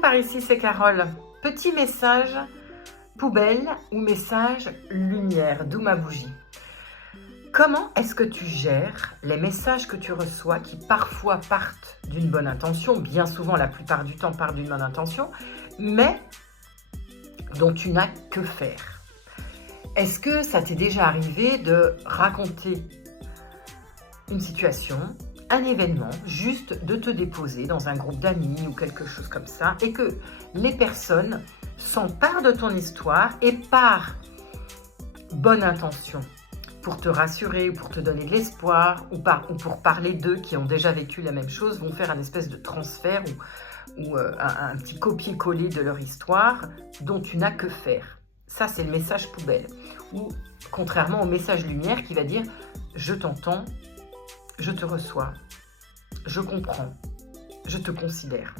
Coucou, par ici c'est Carole. Petit message poubelle ou message lumière, d'où ma bougie. Comment est-ce que tu gères les messages que tu reçois qui parfois partent d'une bonne intention, bien souvent la plupart du temps partent d'une bonne intention, mais dont tu n'as que faire? Est-ce que ça t'est déjà arrivé de raconter une situation, un événement, juste de te déposer dans un groupe d'amis ou quelque chose comme ça, et que les personnes s'emparent de ton histoire et par bonne intention, pour te rassurer, pour te donner de l'espoir, ou pour parler d'eux qui ont déjà vécu la même chose, vont faire un espèce de transfert ou un petit copier-coller de leur histoire dont tu n'as que faire. Ça, c'est le message poubelle. Ou contrairement au message lumière qui va dire « je t'entends », je te reçois, je comprends, je te considère.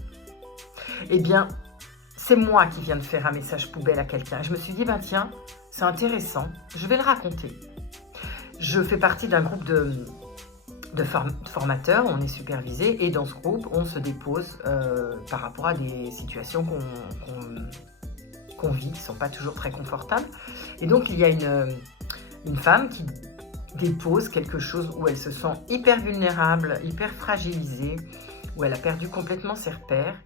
Eh bien, c'est moi qui viens de faire un message poubelle à quelqu'un. Je me suis dit, ben tiens, c'est intéressant, je vais le raconter. Je fais partie d'un groupe de formateurs, on est supervisés, et dans ce groupe, on se dépose par rapport à des situations qu'on vit, qui ne sont pas toujours très confortables. Et donc, il y a une femme qui dépose quelque chose où elle se sent hyper vulnérable, hyper fragilisée, où elle a perdu complètement ses repères.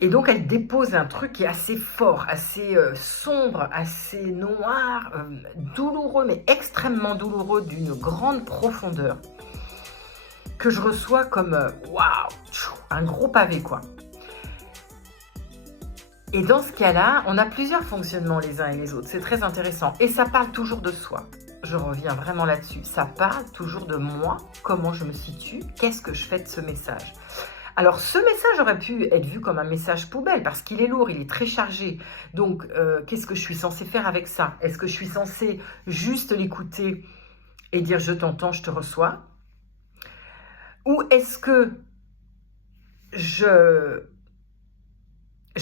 Et donc, elle dépose un truc qui est assez fort, assez sombre, assez noir, douloureux, mais extrêmement douloureux, d'une grande profondeur, que je reçois comme, waouh, un gros pavé, quoi. Et dans ce cas-là, on a plusieurs fonctionnements les uns et les autres. C'est très intéressant. Et ça parle toujours de soi. Je reviens vraiment là-dessus. Ça parle toujours de moi, comment je me situe, qu'est-ce que je fais de ce message. Alors, ce message aurait pu être vu comme un message poubelle parce qu'il est lourd, il est très chargé. Donc, qu'est-ce que je suis censée faire avec ça? Est-ce que je suis censée juste l'écouter et dire « je t'entends, je te reçois » ou est-ce que je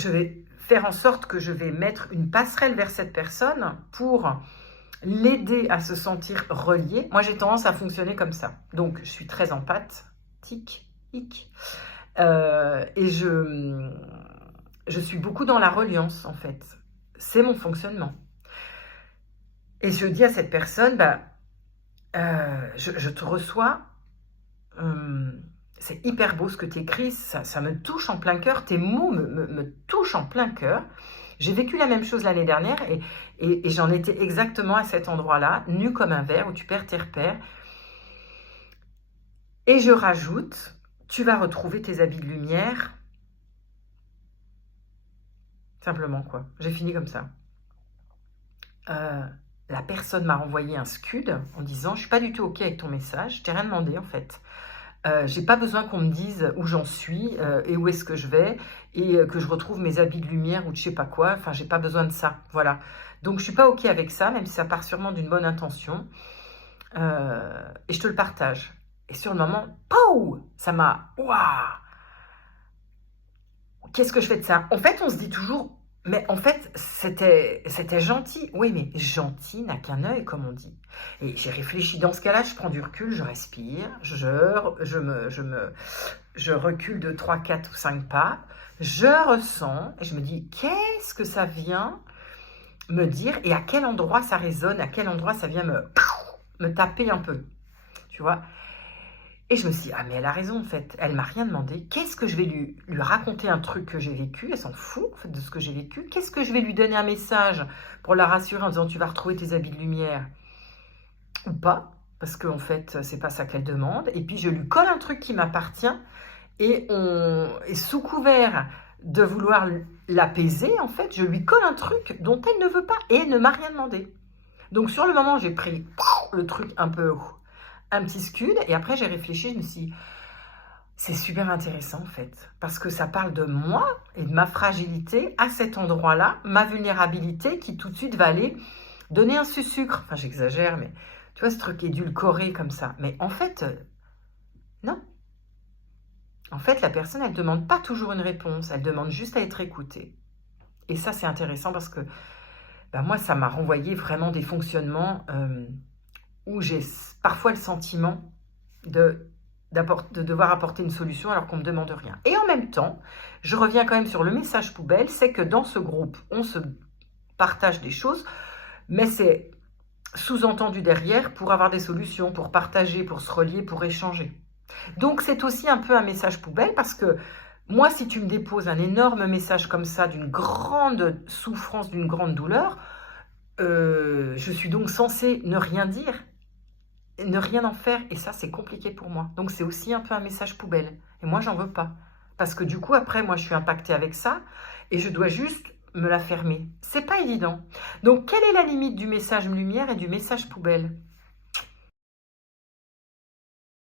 vais faire en sorte que je vais mettre une passerelle vers cette personne pour l'aider à se sentir relié? Moi, j'ai tendance à fonctionner comme ça. Donc, je suis très empathique. Et je suis beaucoup dans la reliance, en fait. C'est mon fonctionnement. Et je dis à cette personne, bah, je te reçois, c'est hyper beau ce que tu écris, ça me touche en plein cœur, tes mots me touchent en plein cœur. J'ai vécu la même chose l'année dernière et j'en étais exactement à cet endroit-là, nu comme un verre, où tu perds tes repères. Et je rajoute, tu vas retrouver tes habits de lumière. Simplement, quoi. J'ai fini comme ça. La personne m'a renvoyé un scud en disant « je ne suis pas du tout OK avec ton message, je t'ai rien demandé en fait. J'ai pas besoin qu'on me dise où j'en suis et où est-ce que je vais et que je retrouve mes habits de lumière ou de je sais pas quoi. Enfin, j'ai pas besoin de ça. Voilà. Donc, je suis pas OK avec ça, même si ça part sûrement d'une bonne intention. Et je te le partage. Et sur le moment, pow, ça m'a... Waouh! Qu'est-ce que je fais de ça? En fait, on se dit toujours... Mais en fait, c'était gentil. Oui, mais gentil n'a qu'un œil, comme on dit. Et j'ai réfléchi. Dans ce cas-là, je prends du recul, je respire, je recule de 3, 4 ou 5 pas. Je ressens et je me dis, qu'est-ce que ça vient me dire et à quel endroit ça résonne, à quel endroit ça vient me taper un peu. Tu vois? Et je me suis dit, ah mais elle a raison en fait, elle m'a rien demandé. Qu'est-ce que je vais lui raconter un truc que j'ai vécu? Elle s'en fout en fait de ce que j'ai vécu. Qu'est-ce que je vais lui donner un message pour la rassurer en disant tu vas retrouver tes habits de lumière? Ou pas, parce qu'en fait c'est pas ça qu'elle demande. Et puis je lui colle un truc qui m'appartient et sous couvert de vouloir l'apaiser, en fait, je lui colle un truc dont elle ne veut pas et elle ne m'a rien demandé. Donc sur le moment j'ai pris le truc un petit scud, et après j'ai réfléchi, je me suis dit, c'est super intéressant en fait, parce que ça parle de moi et de ma fragilité à cet endroit-là, ma vulnérabilité qui tout de suite va aller donner un sucre, enfin j'exagère, mais tu vois ce truc édulcoré comme ça, mais en fait, non. En fait, la personne, elle ne demande pas toujours une réponse, elle demande juste à être écoutée. Et ça, c'est intéressant parce que ben, moi, ça m'a renvoyé vraiment des fonctionnements où j'ai parfois le sentiment de de devoir apporter une solution alors qu'on ne me demande rien. Et en même temps, je reviens quand même sur le message poubelle, c'est que dans ce groupe, on se partage des choses, mais c'est sous-entendu derrière pour avoir des solutions, pour partager, pour se relier, pour échanger. Donc c'est aussi un peu un message poubelle parce que moi, si tu me déposes un énorme message comme ça, d'une grande souffrance, d'une grande douleur, je suis donc censée ne rien dire, ne rien en faire, et ça, c'est compliqué pour moi. Donc, c'est aussi un peu un message poubelle. Et moi, j'en veux pas. Parce que du coup, après, moi, je suis impactée avec ça, et je dois juste me la fermer. C'est pas évident. Donc, quelle est la limite du message lumière et du message poubelle?